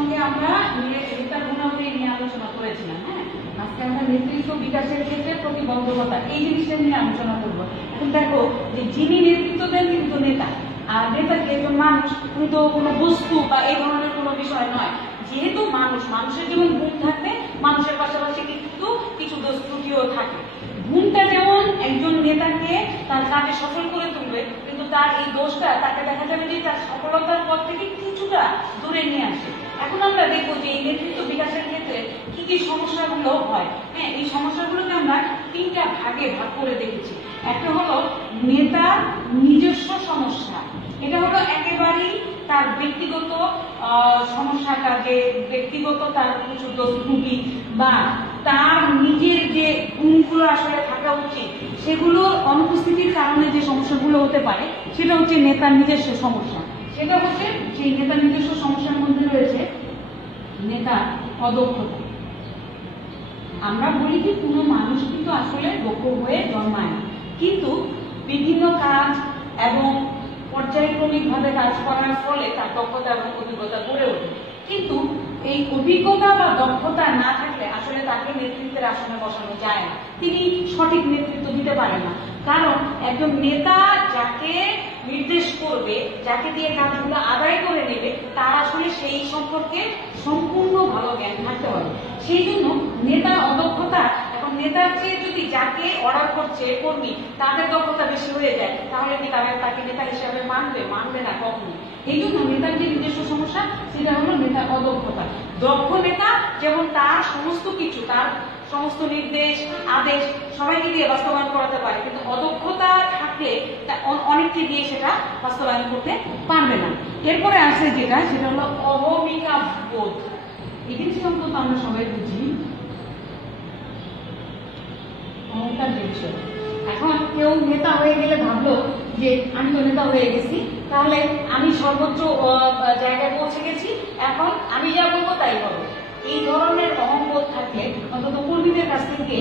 সঙ্গে আমরা নেতার গুণাবলী নিয়ে আলোচনা করেছিলাম। হ্যাঁ, আজকে আমরা নেতৃত্ব বিকাশের ক্ষেত্রে প্রতিবন্ধকতা এই জিনিসটা নিয়ে আলোচনা করবো। এখন দেখো যে যিনি নেতৃত্ব দেন কিন্তু নেতা, আর নেতা কি একজন মানুষ, উনি তো কোনো বস্তু বা এই ধরনের কোনো বিষয় নয়। যেহেতু মানুষের যেমন গুণ থাকবে, মানুষের পাশাপাশি কিন্তু কিছু দোষ ত্রুটিও থাকে। গুণটা যেমন একজন নেতাকে তার কাজে সফল করে তুলবে, কিন্তু তার এই দোষটা তাকে দেখা যাবে যে তার সফলতার পর থেকে কিছুটা দূরে নিয়ে আসে। এখন আমরা দেখবো যে এই নেতৃত্ব বিকাশের ক্ষেত্রে কি কি সমস্যাগুলো হয়। হ্যাঁ, এই সমস্যাগুলোকে আমরা তিনটা ভাগে ভাগ করে দেখেছি। একটা হলো নেতার নিজস্ব সমস্যা, এটা হলো একেবারেই তার ব্যক্তিগত সমস্যাটা, যে ব্যক্তিগত তার কিছু দোষ ত্রুটি বা তার নিজের যে গুণগুলো আসলে থাকা উচিত সেগুলোর অনুপস্থিতির কারণে যে সমস্যাগুলো হতে পারে, সেটা হচ্ছে নেতার নিজস্ব সমস্যা। সেটা হচ্ছে সেই নেতার নিজস্ব সমস্যার মধ্যে রয়েছে নেতার অদক্ষতা। আমরা বলি কি কোনো মানুষ কিন্তু আসলে দক্ষ হয়ে জন্মায় না, কিন্তু বিভিন্ন কাজ এবং পর্যায়ক্রমিকভাবে কাজ করার ফলে তার দক্ষতা এবং অভিজ্ঞতা গড়ে ওঠে। কিন্তু এই অভিজ্ঞতা বা দক্ষতা না থাকলে আসলে তাকে নেতৃত্বের আসনে বসানো যায় না, তিনি সঠিক নেতৃত্ব দিতে পারেন না। কারণ একজন নেতা যাকে নির্দেশ করবে, যাকে দিয়ে কাজগুলো আদায় করে নেবে, তার আসলে সেই সম্পর্কে সম্পূর্ণ ভালো জ্ঞান থাকতে হবে। সেই জন্য নেতার অদক্ষতা, এখন নেতার চেয়ে যদি যাকে অর্ডার করছে কর্মী তাদের দক্ষতা বেশি হয়ে যায়, তাহলে কি তাকে নেতা হিসাবে মানবে না কখনো। এই জন্য নেতার যে নিজস্ব সমস্যা, সেটা হলো নেতার অদক্ষতা। দক্ষ নেতা যেমন তার সমস্ত কিছু, তার সমস্ত নির্দেশ আদেশ সবাইকে দিয়ে বাস্তবায়ন করাতে পারে, কিন্তু অদক্ষতা থাকলে অনেককে দিয়ে সেটা বাস্তবায়ন করতে পারবে না। এরপরে আসে যেটা, সেটা হলো অহমিকা বোধ। এই জিনিসটা অন্তত আমরা সবাই বুঝি, অহংকার যে বিষয়। এখন কেউ নেতা হয়ে গেলে ভাবলো যে আমি তো নেতা হয়ে গেছি, তাহলে আমি সর্বোচ্চ জায়গায় পৌঁছে গেছি, এখন আমি যা বলবো তাই হবে। এই ধরনের অহংবোধ থাকলে অন্তত কর্মীদের কাছ থেকে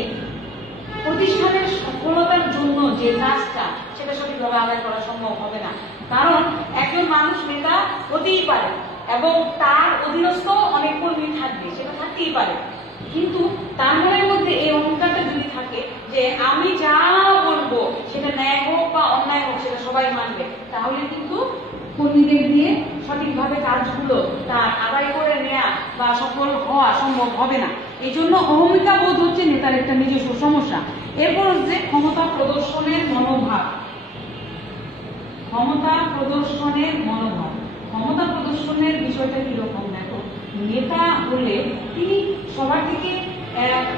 প্রতিষ্ঠানের সফলতার জন্য যে কাজটা, সেটা সঠিকভাবে আদায় করা সম্ভব হবে না। কারণ একজন মানুষ নেতা হতেই পারে এবং তার অধীনস্থ অনেক কর্মী থাকবে, সেটা থাকতেই পারে, কিন্তু তার মনের মধ্যে এই অহংকারটা যদি থাকে যে আমি যা বলবো সেটা ন্যায় হোক বা অন্যায় হোক সেটা সবাই মানবে, তাহলে কিন্তু কর্মীদের দিয়ে সঠিকভাবে কাজগুলো তার আদায় করে নেওয়া বা সফল হওয়া সম্ভব হবে না। এই জন্য অহমিকা বোধ হচ্ছে নেতার একটা নিজস্ব সমস্যা। এরপর হচ্ছে ক্ষমতা প্রদর্শনের মনোভাব। ক্ষমতা প্রদর্শনের মনোভাব, ক্ষমতা প্রদর্শনের বিষয়টা কিরকম দেখো। নেতা হলে তিনি সবার থেকে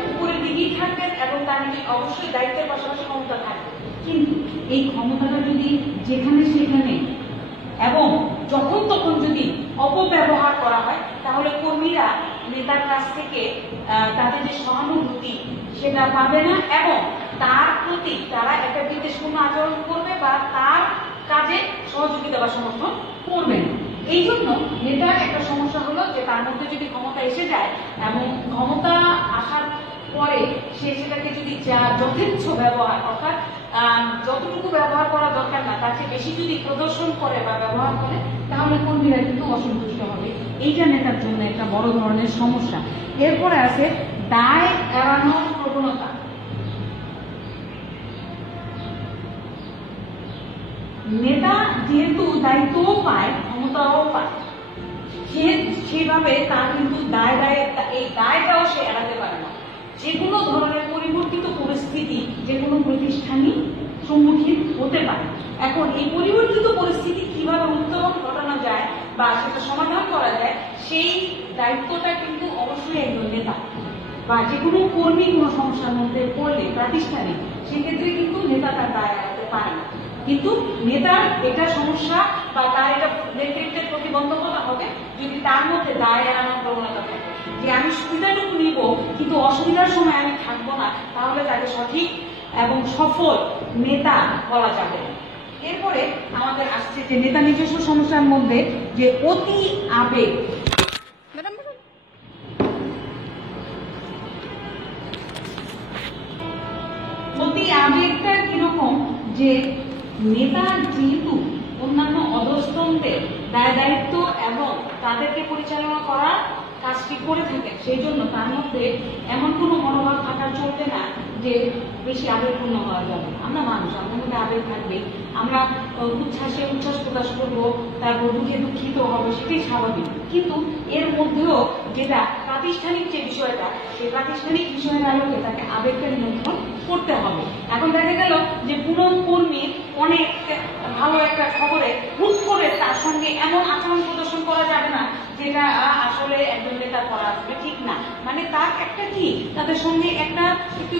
উপরের দিকেই থাকবেন এবং তার নিজের অবশ্যই দায়িত্বের পাশাপাশি ক্ষমতা থাকবে, কিন্তু এই ক্ষমতাটা যদি যেখানে সেখানে এবং যখন তখন যদি অপব্যবহার করা হয়, তাহলে কর্মীরা নেতার কাছ থেকে তাদের যে সহানুভূতি সেটা পাবে না এবং তার প্রতি তারা একটা বিদ্বেষপূর্ণ আচরণ করবে বা তার কাজে সহযোগিতা বা সমর্থন করবে না। এই জন্য নেতার একটা সমস্যা হলো যে তার মধ্যে যদি ক্ষমতা এসে যায় এবং ক্ষমতা আসার পরে সে সেটাকে যদি যথেচ্ছ ব্যবহার, অর্থাৎ যতটুকু ব্যবহার করা দরকার না তার চেয়ে বেশি যদি প্রদর্শন করে বা ব্যবহার করে, তাহলে কর্মীরা কিন্তু অসন্তুষ্ট হবে। এইটা নেতার জন্য একটা বড় ধরনের সমস্যা। এরপরে আছে দায় এড়ানোর প্রবণতা। নেতা যেহেতু দায়িত্বও পায়, ক্ষমতাও পায়, সেভাবে তার কিন্তু এই দায়টাও সে এড়াতে পারে না। যে কোনো ধরনের পরিবর্তিত পরিস্থিতি যে কোনো প্রতিষ্ঠানই সম্মুখীন হতে পারে। এখন এই পরিবর্তিত পরিস্থিতি কিভাবে উত্তরণ ঘটানো যায় বা সেটা সমাধান করা যায়, সেই দায়িত্বটা কিন্তু অবশ্যই একজন নেতা বা যে কোনো কর্মী কোনো সমস্যার মধ্যে পড়লে প্রাতিষ্ঠানিক, সেক্ষেত্রে কিন্তু নেতা তার দায় এড়াতে পারে না। কিন্তু নেতার এটা সমস্যা বা তার এটা নেতৃত্বের প্রতিবন্ধকতা হবে যদি তার মধ্যে দায় এড়ানোর প্রবণতা থাকে, যে আমি সুবিধাটুকু নিব কিন্তু অসুবিধার সময় আমি থাকবো না, তাহলে তাকে সঠিক এবং সফল নেতা বলা যাবে না। এরপরে আমাদের আসছে যে নেতা নিজস্ব সমস্যার মধ্যে যে অতি আবেগ। অতি আবেগটা কিরকম, যে নেতা যেহেতু অন্যান্য অধস্তনদের দায় দায়িত্ব এবং তাদেরকে পরিচালনা করার কাজটি করে থাকেন। সেই জন্য তার মধ্যে এমন কোনো মনোভাব থাকা চলবে না যে বেশি আবেগপূর্ণ হওয়া যাবে। আমরা মানুষ, আমাদের মধ্যে আবেগ থাকবে, আমরা উচ্ছ্বাসে উচ্ছ্বাস প্রকাশ করবো, তারপর দুঃখে দুঃখিত হবে, সেটাই স্বাভাবিক। কিন্তু এর মধ্যেও যেটা প্রাতিষ্ঠানিক যে বিষয়টা, সেই প্রাতিষ্ঠানিক বিষয়ের আলোকে তাকে আবেগকে নিয়ন্ত্রণ করতে হবে। এখন দেখা গেল যে পুনঃ কর্মীর অনেক ভালো একটা খবরে হুট করে তার সঙ্গে এমন আচরণ প্রদর্শন করা যাবে না যেটা আসলে একজন নেতা করা আসবে ঠিক না। মানে তার একটা কি, তাদের সঙ্গে একটা একটু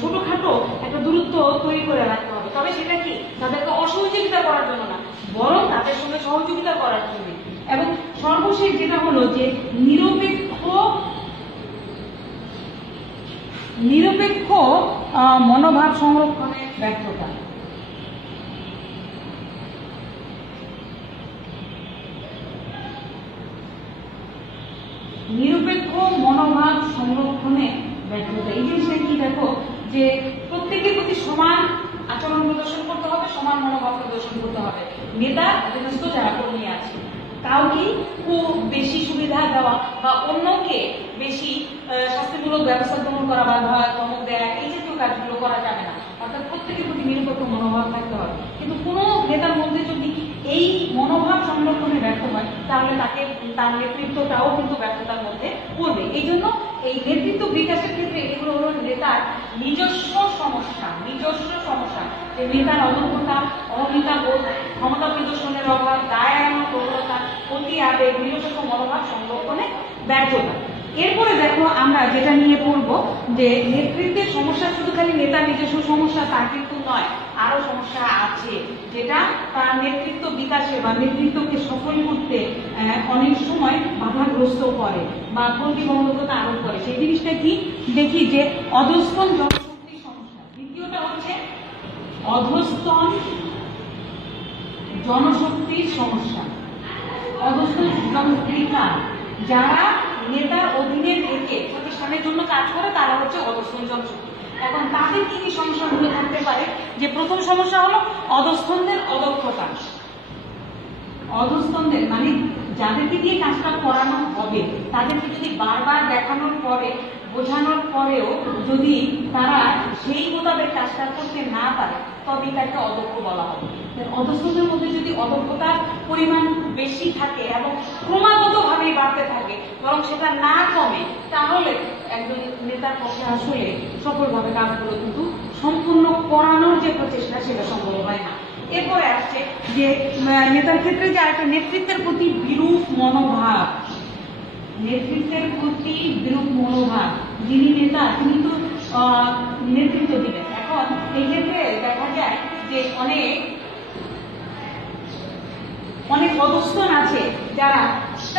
ছোটখাটো একটা দূরত্ব তৈরি করে রাখতে হবে। তবে সেটা কি তাদেরকে অসহযোগিতা করার জন্য না, বরং তাদের সঙ্গে সহযোগিতা করার জন্য। এবং সর্বশেষ যেটা হলো যে নিরপেক্ষ মনোভাব সংরক্ষণের ব্যর্থতা। নিরপেক্ষ মনোভাব সংরক্ষণে ব্যর্থতা, এই জিনিসটা কি দেখো যে প্রত্যেকের প্রতি সমান আচরণ প্রদর্শন করতে হবে, সমান মনোভাব প্রদর্শন করতে হবে। নেতার অধীনস্থ যারা কর্মী আছে কাউকে খুব বেশি সুবিধা দেওয়া বা অন্যকে বেশি শাস্তিমূলক ব্যবস্থা গ্রহণ করা বা ধমক দেয়া এই জাতীয় কাজগুলো করা যাবে না। অর্থাৎ প্রত্যেকের প্রতি নিরপেক্ষ মনোভাব থাকতে হবে। কিন্তু কোনো নেতার মধ্যে যদি এই মনোভাব সংরক্ষণে ব্যর্থ হয় তাহলে তাকে তার নেতৃত্বটাও কিন্তু ব্যর্থতার মধ্যে পড়বে। এই জন্য এই নেতৃত্ব বিকাশের ক্ষেত্রে এগুলো হলো নেতার নিজস্ব সমস্যা। যে নেতার অদক্ষতা, অহমিকা বোধ, ক্ষমতা প্রদর্শনের অভাব, দায় এড়ানোর প্রবণতা, অতি আবেগ, নিরপেক্ষ মনোভাব সংরক্ষণে ব্যর্থতা। এরপরে দেখো আমরা যেটা নিয়ে পড়বো যে নেতৃত্বের সমস্যা শুধু খালি নেতার নিজস্ব সমস্যা তা কিন্তু নয়, আরো সমস্যা আছে যেটা তার নেতৃত্ব বিকাশে বা নেতৃত্বকে সফল করতে অনেক সময় বাধাগ্রস্ত করে বা প্রতিবন্ধকতা আরোপ করে। সেই জিনিসটা কি দেখি যে অধস্তন জনশক্তির সমস্যা। দ্বিতীয়টা হচ্ছে অধস্তন জনশক্তির সমস্যা। অধস্তন জনশক্তির কাজ যারা নেতার অধীনে থেকে প্রতিষ্ঠানের জন্য কাজ করে তারা হচ্ছে অধস্তন জনশক্তি। এখন তাদের কি কি সমস্যাগুলো থাকতে পারে, যে প্রথম সমস্যা হলো অধস্তনদের অদক্ষতা। অধস্তনদের মানে যাদেরকে দিয়ে কাজটা করানো হবে তাদেরকে যদি বারবার দেখানোর পরে বোঝানোর পরেও যদি তারা সেই মোতাবেক কাজটা করতে না পারে তবে তাকে অদক্ষ বলা হবে। অধস্তনদের মধ্যে যদি অদক্ষতার পরিমাণ বেশি থাকে এবং ক্রমাগতভাবে বাড়তে থাকে বরং সেটা না কমে তাহলে একজন নেতার পক্ষে আসলে সফলভাবে কাজগুলো কিন্তু সম্পূর্ণ করানোর যে প্রচেষ্টা সেটা সম্ভব হয় না। এরপরে আসছে যে নেতার ক্ষেত্রে যে একটা নেতৃত্বের প্রতি বিরূপ মনোভাব। নেতৃত্বের প্রতি বিরূপ মনোভাব, যিনি নেতা তিনি তো নেতৃত্ব দিবেন। এখন এই ক্ষেত্রে দেখা যায় যে অনেক অধস্তন আছে যারা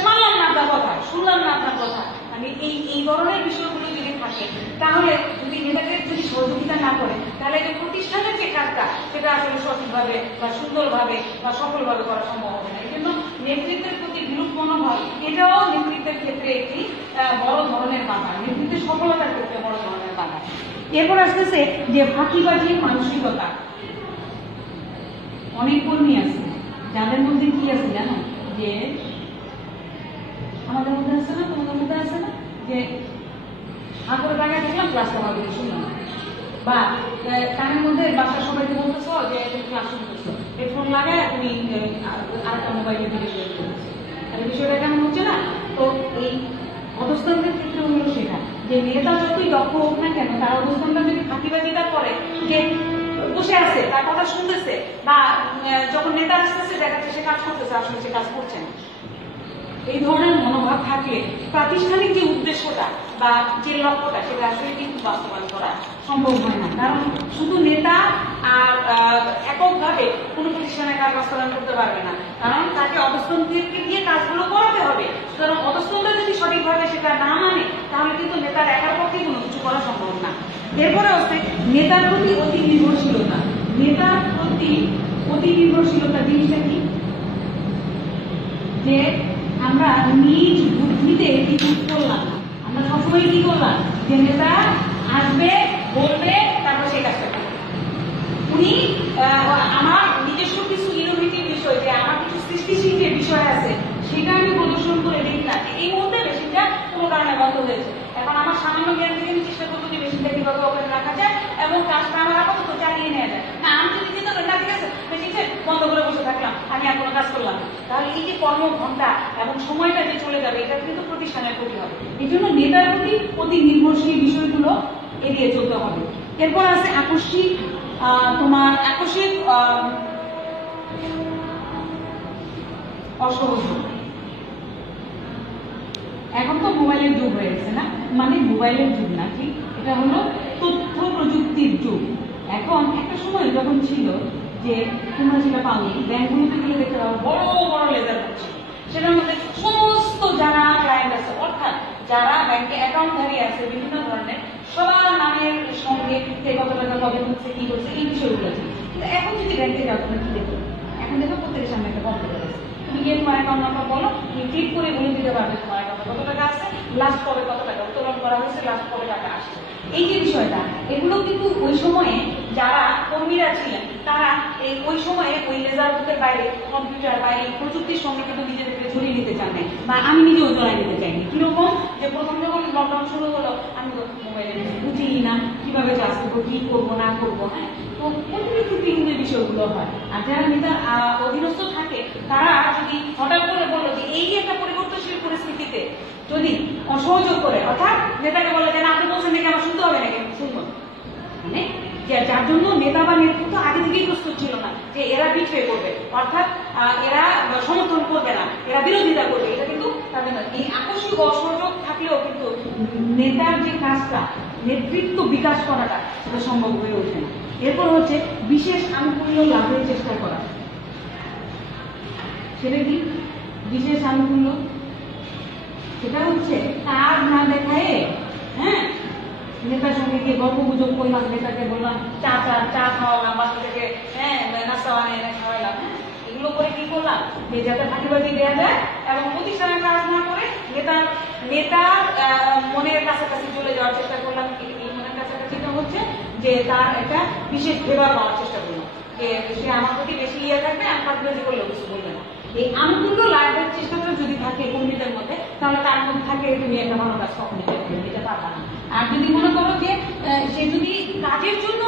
মানলাম না আপনার কথা, শুনলাম না আপনার কথা, মানে এই ধরনের বিষয়গুলো যদি থাকে তাহলে যদি নেতাকে যদি সহযোগিতা না করে তাহলে যে প্রতিষ্ঠানের যে কাজটা সেটা আসলে সঠিকভাবে বা সুন্দরভাবে বা সফলভাবে করা সম্ভব হবে না। এই জন্য নেতৃত্বের প্রতি বিরূপ মনোভাব এটাও নেতৃত্বের ক্ষেত্রে একটি বড় ধরনের বাধা, নেতৃত্বের সফলতার ক্ষেত্রে বড় ধরনের বাধা। এরপর আসতেছে যে ফাঁকিবাজির মানসিকতা। অনেক কর্মী আছে যাদের মধ্যে কি আছে জানো, যে আমাদের মধ্যে আছে না, তোমাদের মধ্যে আছে না, যে আগের জায়গায় দেখলাম ক্লাসটা ভাবে শুনলাম, বা কানের মধ্যে বাসার সবাইকে বলতেছো যে তুমি ক্লাস শুনতেছো, হেডফোন লাগায় তুমি আরেকটা মোবাইলে ভিডিও তৈরি করতেছো, আর বিষয়টা কেমন হচ্ছে না। তো এই অধস্তনদের ক্ষেত্রে হলো সেটা যে নেতা যতই দক্ষ হোক না কেন তার অধস্তনটা যদি ফাঁকিবাজিটা করে যে বসে আছে তার কথা শুনতেছে বা যখন নেতা আসতেছে দেখাচ্ছে সে কাজ করতেছে আসলে সে কাজ করছে না, এই ধরনের মনোভাব থাকলে প্রাতিষ্ঠানিক যে উদ্দেশ্যটা বা যে লক্ষ্যটা সেটা আসলে কিন্তু বাস্তবায়ন করা সম্ভব হয় না। কারণ শুধু নেতা আর এককভাবে কোনো প্রতিষ্ঠানের কাজ বাস্তবায়ন করতে পারবে না, কারণ তাকে অধস্তনদেরকে দিয়ে কাজগুলো করাতে হবে। সুতরাং অধস্তনরা যদি সঠিকভাবে সেটা না মানে তাহলে কিন্তু নেতার একার পক্ষে কোনো কিছু করা সম্ভব না। এরপরে হচ্ছে নেতার প্রতি অতি নির্ভরশীলতা। নেতার প্রতি অতি নির্ভরশীলতা জিনিসটা কি, যে আমরা নিজ বুদ্ধিতে কিছু করলাম না, আমরা সবসময় কি করলাম যে নেতা আসবে বলবে তারপর সে কাজটা করবে। উনি আমার নিজস্ব কিছু ইনোভেটিভ বিষয় যে আমার কিছু সৃষ্টিশীল যে বিষয় আছে সেটা যেটা আমি প্রদর্শন করে দেখলাম এই মুহূর্তে মেশিনটা কোনো কারণে বন্ধ হয়েছে। এখন আমার সামান্য জ্ঞান থেকে আমি চেষ্টা করবো যে মেশিনটা কিভাবে ওপেন রাখা যায় এবং কাজটা আমার আপাতত চালিয়ে নেওয়া যায়। না আমি যদি চিন্তা করি না ঠিক আছে মেশিনটা বন্ধ করে বসে থাকলাম, আমি আর কোনো কাজ করলাম না, তাহলে এই যে কর্ম ঘন্টা এবং সময়টা যে চলে যাবে এটা কিন্তু প্রতিষ্ঠানের ক্ষতি হবে। এই জন্য নেতার প্রতি অতি নির্ভরশীল বিষয়গুলো এড়িয়ে চলতে হবে। এরপর আছে আকস্মিক অসহযোগ। এখন তো মোবাইলের যুগ হয়ে গেছে না, মানে মোবাইলের যুগ না, ঠিক এটা হলো তথ্য প্রযুক্তির যুগ। এখন একটা সময় যখন ছিল যে তোমরা যেটা পাওনি, ব্যাংকগুলোতে গেলে দেখতে পাবো বড় বড় লেজার হচ্ছে, সেটার মধ্যে সমস্ত যারা ক্লায়েন্ট আছে অর্থাৎ যারা ব্যাংকে অ্যাকাউন্টধারী আছে বিভিন্ন ধরনের সবার নামের সঙ্গে কত টাকা কবে হচ্ছে কি করছে এই বিষয়গুলো আছে। কিন্তু এখন যদি ব্যাংকে যাও তোমরা কি দেখো, এখন দেখো প্রত্যেকের সামনে একটা কম্পিউটার আছে, তুমি গিয়ে তোমার অ্যাকাউন্ট নাম্বার বলো, তুমি ক্লিক করে বলে দিতে পারবে তোমার অ্যাকাউন্টে কত টাকা আছে, লাস্ট কবে কত টাকা উত্তোলন করা হয়েছে, লাস্ট কবে টাকা আসছে। এই যে বিষয়টা এগুলো কিন্তু ওই সময়ে যারা কর্মীরা ছিলেন তারা ওই সময়ে ওই লেজার বুথের বাইরে কম্পিউটার বাইরে প্রযুক্তির সঙ্গে কিন্তু নিজেদেরকে ঝরিয়ে নিতে চান নাই, বা আমি নিজেও জড়াই নিতে চাইনি। কিরকম যে প্রথম যখন লকডাউন শুরু হলো আমি তো মোবাইলে বুঝি না কিভাবে ক্লাস করবো, কি করবো না করবো, হ্যাঁ তো প্রতিনিধি বিষয়গুলো হয়। আর যারা নেতার অধীনস্থ থাকে তারা যদি হঠাৎ করে বললো যে এই একটা পরিবর্তনশীল পরিস্থিতিতে যদি অসহযোগ করে, অর্থাৎ নেতাকে বলে যে না আপনি বলছেন নাকি আমার শুনতে হবে নাকি আমি শুনবো, মানে যার জন্য নেতা বা নেতৃত্ব আগে থেকেই প্রস্তুত ছিল না যে এরা পিছিয়ে করবে, অর্থাৎ এরা সমর্থন করবে না, এরা বিরোধিতা করবে, এটা কিন্তু তাদের না। এই আকস্মিক অসহযোগ থাকলেও কিন্তু নেতার যে কাজটা নেতৃত্ব বিকাশ করাটা সেটা সম্ভব হয়ে ওঠে না। এরপর হচ্ছে বিশেষ আনুকূল্য লাভের চেষ্টা করা। সেটা কি বিশেষ আনুকূল্য? সেটা হচ্ছে কাজ না দেখায়, হ্যাঁ নেতার সঙ্গে গিয়ে গল্প গুজব করলাম, নেতাকে বললাম চা খাওয়ালাম, বাসা থেকে হ্যাঁ নাস্তা বানিয়ে খাওয়ালাম, এগুলো করে কি করলাম যে যাতে ফাঁকিবাজি দেওয়া যায় এবং প্রতিষ্ঠানের কাজ না করে নেতার মনের কাছাকাছি চলে যাওয়ার চেষ্টা করলাম। এই মনের কাছাকাছিটা হচ্ছে যে তার একটা বিশেষ ফেভার পাওয়ার চেষ্টা করলাম, যে সে আমার প্রতি বেশি ইয়ে থাকবে, আমি ফাঁকিবাজি করলেও কিছু বলবে না। এই আনুকূল্য লাভের চেষ্টাটা যদি থাকে কর্মীদের মধ্যে তাহলে তার মধ্যে থাকে তুমি একটা ভালো কাজ কখনই করবে, এটা পারবা না। আর যদি মনে করো যে সে যদি কাজের জন্য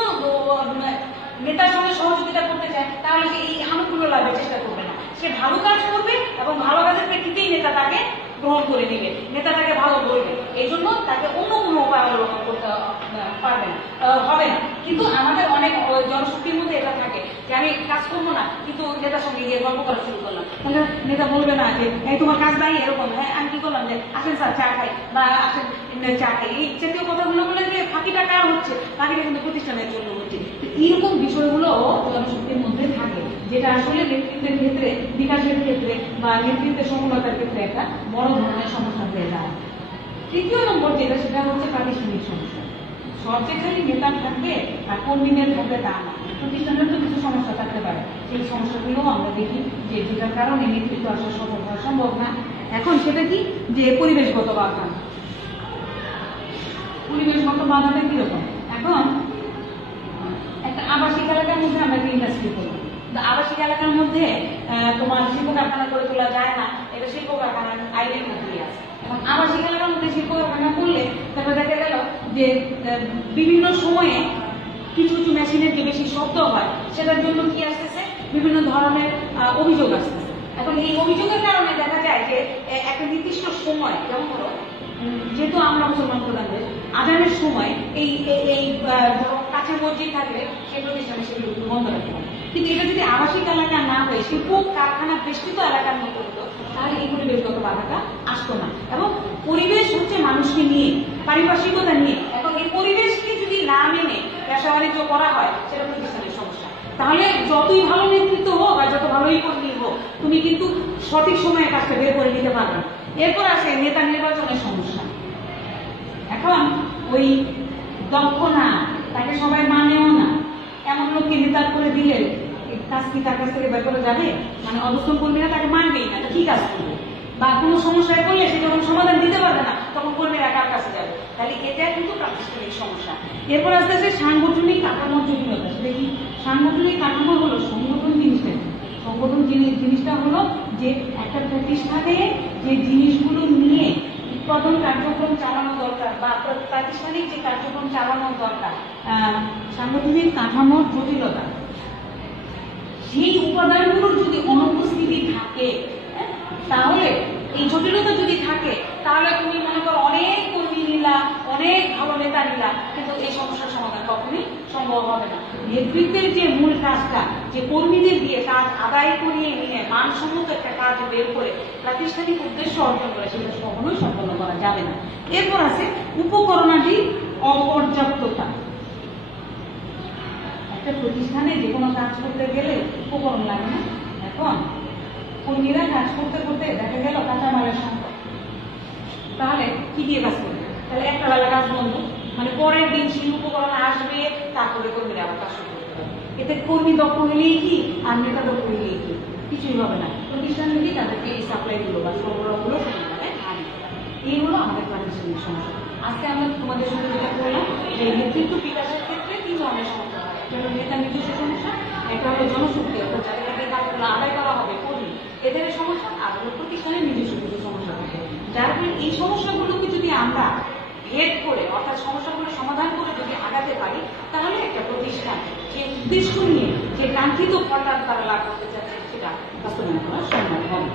নেতার সঙ্গে সহযোগিতা করতে চায় তাহলে সে এই আনুকূল্য লাভের চেষ্টা করবে না, সে ভালো কাজ করবে এবং ভালো কাজের প্রেক্ষিতেই নেতা তাকে গ্রহণ করে নেবে, নেতা তাকে ভালো বলবে, এই জন্য তাকে অন্য কোনো উপায় অবলম্বন করতে পারবে না, হবে না। কিন্তু আমাদের অনেক জনশক্তির মধ্যে এটা থাকে যে আমি কাজ করবো না কিন্তু নেতার সঙ্গে গিয়ে গল্প করা শুরু করলাম, তাহলে নেতা বলবে না যে এই তোমার কাজ নাই এরকম, হ্যাঁ আমি কি করলাম যে আসেন স্যার চা খাই বা আসেন চা খাই, এই জাতীয় কথাগুলো বলে যে ফাঁকিটা কার হচ্ছে, ফাঁকিটা কিন্তু প্রতিষ্ঠানের জন্য হচ্ছে। এইরকম বিষয়গুলো জনশক্তির মধ্যে থাকে যেটা আসলে নেতৃত্বের ক্ষেত্রে বিকাশের ক্ষেত্রে বা নেতৃত্বের সফলতার ক্ষেত্রে একটা বড় ধরনের সমস্যা হয়ে যায়। তৃতীয় নম্বর যেটা সেটা হচ্ছে প্রাতিষ্ঠানিক সমস্যা। সব যেখানে নেতা থাকবে আর কর্মীদের থাকবে তা না, প্রতিষ্ঠানের তো কিছু সমস্যা থাকতে পারে, সেই সমস্যাগুলো আমরা দেখি যে যেটার কারণে নেতৃত্ব আসা সফল হওয়া সম্ভব না। এখন সেটা কি যে পরিবেশগত বাধা। পরিবেশগত বাধাটা কিরকম? এখন একটা আবাসিক এলাকার মধ্যে আমরা একটা ইন্ডাস্ট্রি করবো, আবাসিক এলাকার মধ্যে তোমার শিল্প কারখানা করে তোলা যায় না, এটা শিল্প কারখানার আইনের মধ্যেই আছে। এখন আবাসিক এলাকার মধ্যে শিল্প কারখানা করলে তারপরে দেখা গেল যে বিভিন্ন সময়ে কিছু কিছু মেশিনের যে বেশি শব্দ হয় সেটার জন্য কি আসতেছে, বিভিন্ন ধরনের অভিযোগ আসতেছে। এখন এই অভিযোগের কারণে দেখা যায় যে একটা নির্দিষ্ট সময়, যেমন ধরো যেহেতু আমরা মুসলমান প্রধান দেশ, আজানের সময় এই কাছে মসজিদ থাকলে সেই প্রতিষ্ঠানে সেগুলো বন্ধ রাখতে হবে। কিন্তু এটা যদি আবাসিক এলাকা না হয়ে শিল্প কারখানা বেষ্টিত এলাকার মতো হতো তাহলে এই পরিবেশগত বাধাটা আসতো না। এবং পরিবেশ হচ্ছে মানুষকে নিয়ে, পারিপার্শ্বিকতা নিয়ে, এবং এই পরিবেশকে যদি না মেনে ব্যবসা বাণিজ্য করা হয় সেটা প্রতিষ্ঠানের সমস্যা। তাহলে যতই ভালো নেতৃত্ব হোক আর যত ভালোই কর্মী হোক তুমি কিন্তু সঠিক সময়ে কাজটা বের করে নিতে পারবে না। এরপর আসে নেতা নির্বাচনের সমস্যা। এখন ওই দক্ষ না, তাকে সবাই মানেও না, এমন লোককে নেতা করে দিলে কাজ কি তার কাছ থেকে বের করা যাবে? মানে অবস্থান কর্মীরা তাকে মানবেই না, কি কাজ করবে, বা কোনো সমস্যায় করলে সে যখন সমাধান দিতে পারবে না তখন কর্মীরা কার কাছে যাবে। তাহলে এটা কিন্তু প্রাতিষ্ঠানিক সমস্যা। এরপর আস্তে আস্তে সাংগঠনিক কাঠামোর জটিলতা। সেটা কি? সাংগঠনিক কাঠামো হলো সংগঠন জিনিসটা সংগঠন জিনিসটা হলো যে একটা প্রতিষ্ঠানে যে জিনিসগুলো নিয়ে উৎপাদন কার্যক্রম চালানো দরকার বা প্রাতিষ্ঠানিক যে কার্যক্রম চালানো দরকার, সাংগঠনিক কাঠামোর জটিলতা, সেই উপাদানগুলোর যদি অনুপস্থিতি থাকে, তাহলে এই জটিলতা যদি থাকে, তাহলে তুমি মনে করো অনেক কর্মী নিলা, অনেক ভালো নেতা নিলা, কিন্তু এই সমস্যার সমাধান কখনই সম্ভব হবে না। নেতৃত্বের যে মূল কাজটা, যে কর্মীদের দিয়ে কাজ আদায় করিয়ে নিয়ে মানসম্মত একটা কাজ বের করে প্রাতিষ্ঠানিক উদ্দেশ্য অর্জন করে, সেটা কখনোই সম্পন্ন করা যাবে না। এরপর আছে উপকরণাদি অপর্যাপ্ততা। একটা প্রতিষ্ঠানে যে কোনো কাজ করতে গেলে উপকরণ লাগে না? এখন কর্মীরা কাজ করতে করতে দেখা গেল কাঁচামালের সংকট, তাহলে কি দিয়ে কাজ করবে? তাহলে একটা বেলা কাজ বন্ধ, মানে পরের দিন সেই উপকরণ আসবে, তারপরে কর্মীরা আবার কাজ শুরু করতে হবে। এতে কর্মী দক্ষ হলেই কি আর নেতা দক্ষ হলেই কি? কিছুই হবে না। প্রতিষ্ঠান যদি তাদেরকে এই সাপ্লাই গুলো বা সরবরাহগুলো সঠিকভাবে না দিতে পারে। এই হলো আমাদের প্রাতিষ্ঠানিক সমস্যা। আজকে আমরা তোমাদের সাথে যেটা করলাম, যে নেতৃত্ব বিকাশের ক্ষেত্রে তিন ধরনের সমস্যা হয়। একটা হলো নেতা নিজস্ব সমস্যা, একটা হলো জনশক্তি, অর্থাৎ যাদের কাছে কাজগুলো আদায় করা হবে কর্মী, এদের সমস্যা, আর হলো প্রতিষ্ঠানের নিজস্ব কিছু সমস্যা থাকে। যার ফলে এই সমস্যাগুলোকে যদি আমরা ভেদ করে, অর্থাৎ সমস্যাগুলো সমাধান করে যদি আগাতে পারি, তাহলে একটা প্রতিষ্ঠান যে উদ্দেশ্য নিয়ে যে কাঙ্ক্ষিত ফলটা তারা লাভ করতে চাচ্ছে, সেটা বাস্তবায়ন করা সম্ভব হবে।